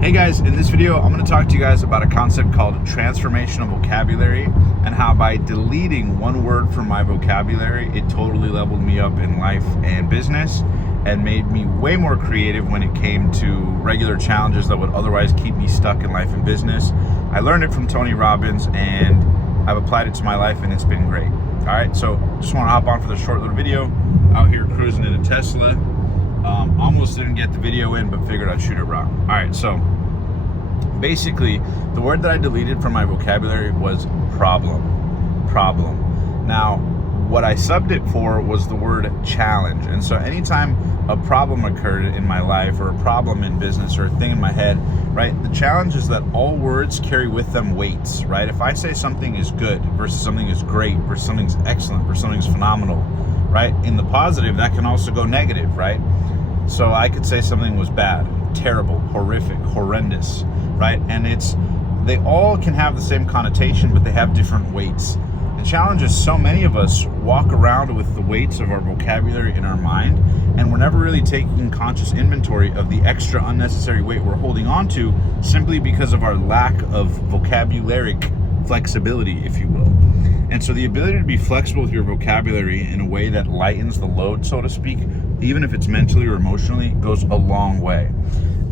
Hey guys, in this video I'm going to talk to you guys about a concept called transformational vocabulary and how by deleting one word from my vocabulary it totally leveled me up in life and business and made me way more creative when it came to regular challenges that would otherwise keep me stuck in life and business. I learned it from Tony Robbins and I've applied it to my life and it's been great. Alright, so just want to hop on for this short little video out here cruising in a Tesla. Almost didn't get the video in, but figured I'd shoot it raw. All right, so basically, the word that I deleted from my vocabulary was problem. Now, what I subbed it for was the word challenge. And so anytime a problem occurred in my life or a problem in business or a thing in my head, right, the challenge is that all words carry with them weights, right? If I say something is good versus something is great versus something's excellent versus something's phenomenal, right? In the positive, that can also go negative, right? So I could say something was bad, terrible, horrific, horrendous, right? And they all can have the same connotation, but they have different weights. The challenge is so many of us walk around with the weights of our vocabulary in our mind, and we're never really taking conscious inventory of the extra unnecessary weight we're holding on to simply because of our lack of vocabularic flexibility, if you will. And so the ability to be flexible with your vocabulary in a way that lightens the load, so to speak, even if it's mentally or emotionally, goes a long way.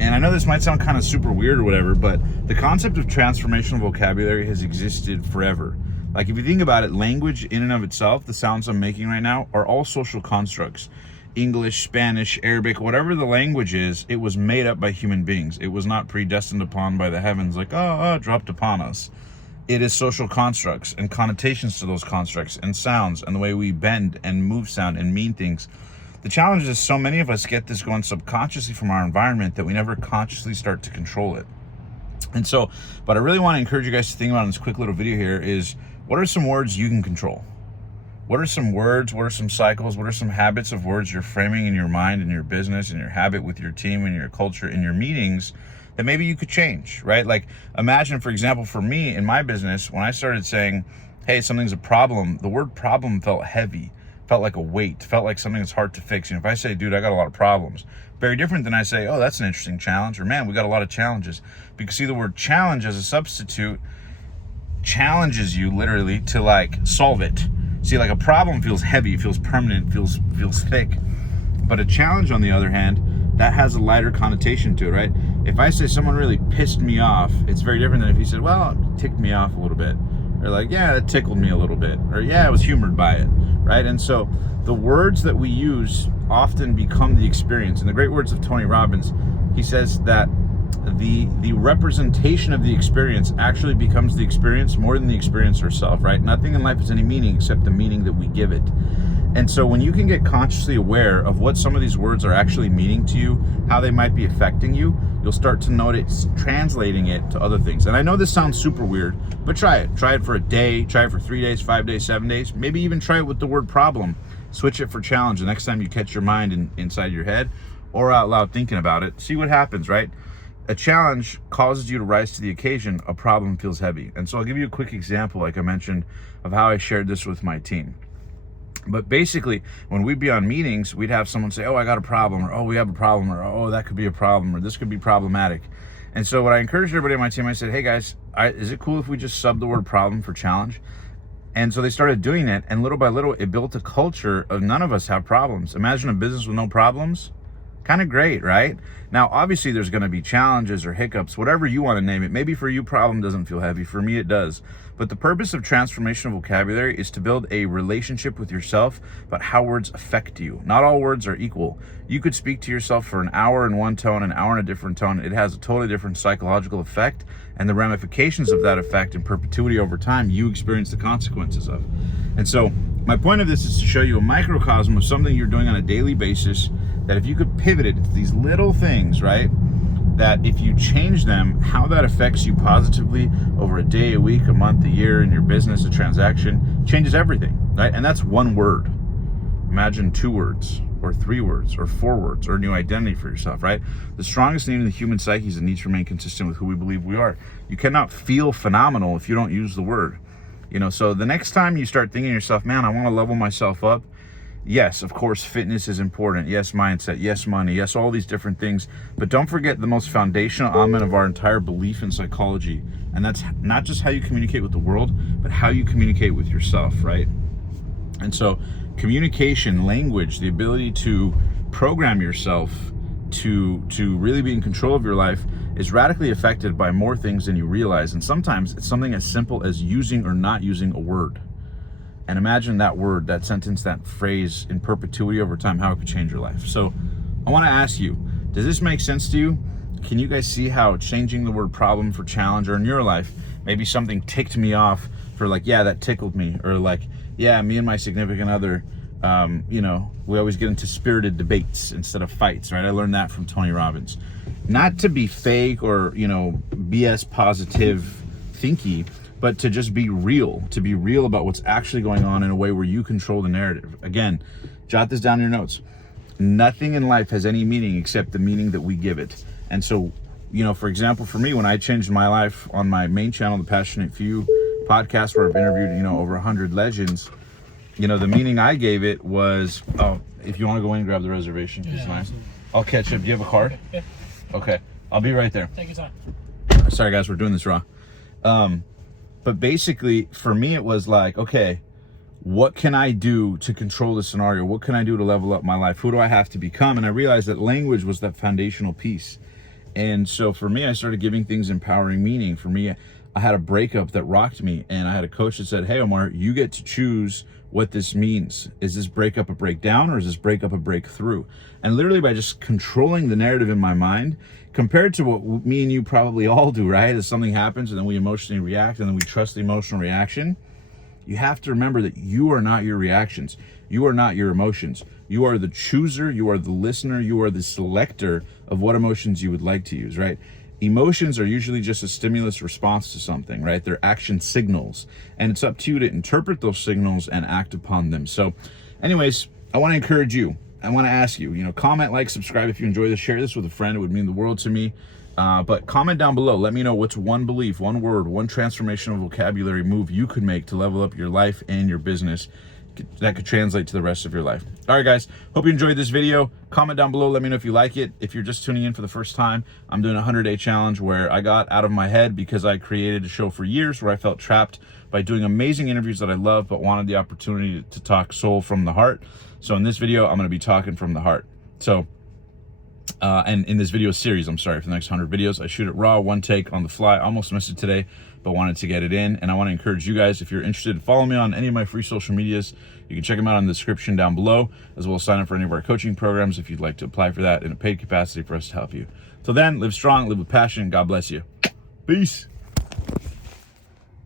And I know this might sound kind of super weird or whatever, but the concept of transformational vocabulary has existed forever. Like if you think about it, language in and of itself, the sounds I'm making right now, are all social constructs. English, Spanish, Arabic, whatever the language is, it was made up by human beings. It was not predestined upon by the heavens, like, dropped upon us. It is social constructs and connotations to those constructs and sounds and the way we bend and move sound and mean things. The challenge is so many of us get this going subconsciously from our environment that we never consciously start to control it. And so, what I really want to encourage you guys to think about in this quick little video here is, what are some words you can control? What are some words, what are some cycles, what are some habits of words you're framing in your mind, in your business, in your habit with your team, in your culture, in your meetings, that maybe you could change, right? Like imagine, for example, for me in my business, when I started saying, hey, something's a problem, the word problem felt heavy, felt like a weight, felt like something that's hard to fix. If I say, dude, I got a lot of problems, very different than I say, oh, that's an interesting challenge, or man, we got a lot of challenges. Because see, the word challenge as a substitute challenges you literally to like solve it. See, like a problem feels heavy, feels permanent, feels thick. But a challenge, on the other hand, that has a lighter connotation to it, right? If I say someone really pissed me off, it's very different than if you said, well, it ticked me off a little bit. Or like, yeah, it tickled me a little bit. Or yeah, I was humored by it, right? And so the words that we use often become the experience. In the great words of Tony Robbins, he says that the representation of the experience actually becomes the experience more than the experience herself, right? Nothing in life has any meaning except the meaning that we give it. And so when you can get consciously aware of what some of these words are actually meaning to you, how they might be affecting you, you'll start to notice translating it to other things. And I know this sounds super weird, but try it. Try it for a day, try it for 3 days, 5 days, 7 days, maybe even try it with the word problem. Switch it for challenge the next time you catch your mind inside your head or out loud thinking about it. See what happens, right? A challenge causes you to rise to the occasion. A problem feels heavy. And so I'll give you a quick example, like I mentioned, of how I shared this with my team. But basically, when we'd be on meetings, we'd have someone say, oh, I got a problem, or oh, we have a problem, or oh, that could be a problem, or this could be problematic. And so what I encouraged everybody on my team, I said, hey guys, is it cool if we just sub the word problem for challenge? And so they started doing it, and little by little, it built a culture of none of us have problems. Imagine a business with no problems. Kind of great, right? Now, obviously, there's going to be challenges or hiccups, whatever you want to name it. Maybe for you, problem doesn't feel heavy. For me, it does. But the purpose of transformational vocabulary is to build a relationship with yourself about how words affect you. Not all words are equal. You could speak to yourself for an hour in one tone, an hour in a different tone. It has a totally different psychological effect, and the ramifications of that effect in perpetuity over time, you experience the consequences of. And so my point of this is to show you a microcosm of something you're doing on a daily basis, that if you could pivot it to these little things, right, that if you change them, how that affects you positively over a day, a week, a month, a year, in your business, a transaction, changes everything, right? And that's one word. Imagine 2 words, or 3 words, or 4 words, or a new identity for yourself, right? The strongest need in the human psyche is the need to remain consistent with who we believe we are. You cannot feel phenomenal if you don't use the word. So the next time you start thinking to yourself, man, I want to level myself up, Yes, of course, fitness is important. Yes, mindset. Yes, money. Yes, all these different things. But don't forget the most foundational element of our entire belief in psychology. And that's not just how you communicate with the world, but how you communicate with yourself, right? And so communication, language, the ability to program yourself to really be in control of your life is radically affected by more things than you realize. And sometimes it's something as simple as using or not using a word. And imagine that word, that sentence, that phrase in perpetuity over time, how it could change your life. So I want to ask you, does this make sense to you? Can you guys see how changing the word problem for challenge, or in your life, maybe something ticked me off for like, yeah, that tickled me, or like, yeah, me and my significant other, we always get into spirited debates instead of fights, right? I learned that from Tony Robbins. Not to be fake or, BS positive thinky, but to just be real, about what's actually going on in a way where you control the narrative. Again, jot this down in your notes. Nothing in life has any meaning except the meaning that we give it. And so, for example, for me, when I changed my life on my main channel, The Passionate Few podcast, where I've interviewed, over 100 legends, the meaning I gave it was, if you want to go in and grab the reservation, it's nice. Absolutely. I'll catch up. Do you have a card? Yeah. Okay. I'll be right there. Take your time. Sorry, guys, we're doing this raw. But basically, for me, it was like, okay, what can I do to control the scenario? What can I do to level up my life? Who do I have to become? And I realized that language was that foundational piece. And so for me, I started giving things empowering meaning. For me, I had a breakup that rocked me, and I had a coach that said, hey, Omar, you get to choose what this means. Is this breakup a breakdown, or is this breakup a breakthrough? And literally by just controlling the narrative in my mind, compared to what me and you probably all do, right? As something happens and then we emotionally react and then we trust the emotional reaction, you have to remember that you are not your reactions. You are not your emotions. You are the chooser, you are the listener, you are the selector of what emotions you would like to use, right? Emotions are usually just a stimulus response to something, right? They're action signals. And it's up to you to interpret those signals and act upon them. So anyways, I want to encourage you. I want to ask you, comment, like, subscribe if you enjoy this. Share this with a friend. It would mean the world to me. But comment down below. Let me know what's one belief, one word, one transformational vocabulary move you could make to level up your life and your business that could translate to the rest of your life. All right, guys. Hope you enjoyed this video. Comment down below. Let me know if you like it. If you're just tuning in for the first time, I'm doing a 100-day challenge where I got out of my head because I created a show for years where I felt trapped by doing amazing interviews that I love, but wanted the opportunity to talk soul from the heart. So in this video, I'm going to be talking from the heart. So, and in this video series, for the next 100 videos, I shoot it raw, one take on the fly. Almost missed it today, but wanted to get it in. And I want to encourage you guys, if you're interested, follow me on any of my free social medias. You can check them out in the description down below, as well as sign up for any of our coaching programs if you'd like to apply for that in a paid capacity for us to help you. Till then, live strong, live with passion. God bless you. Peace.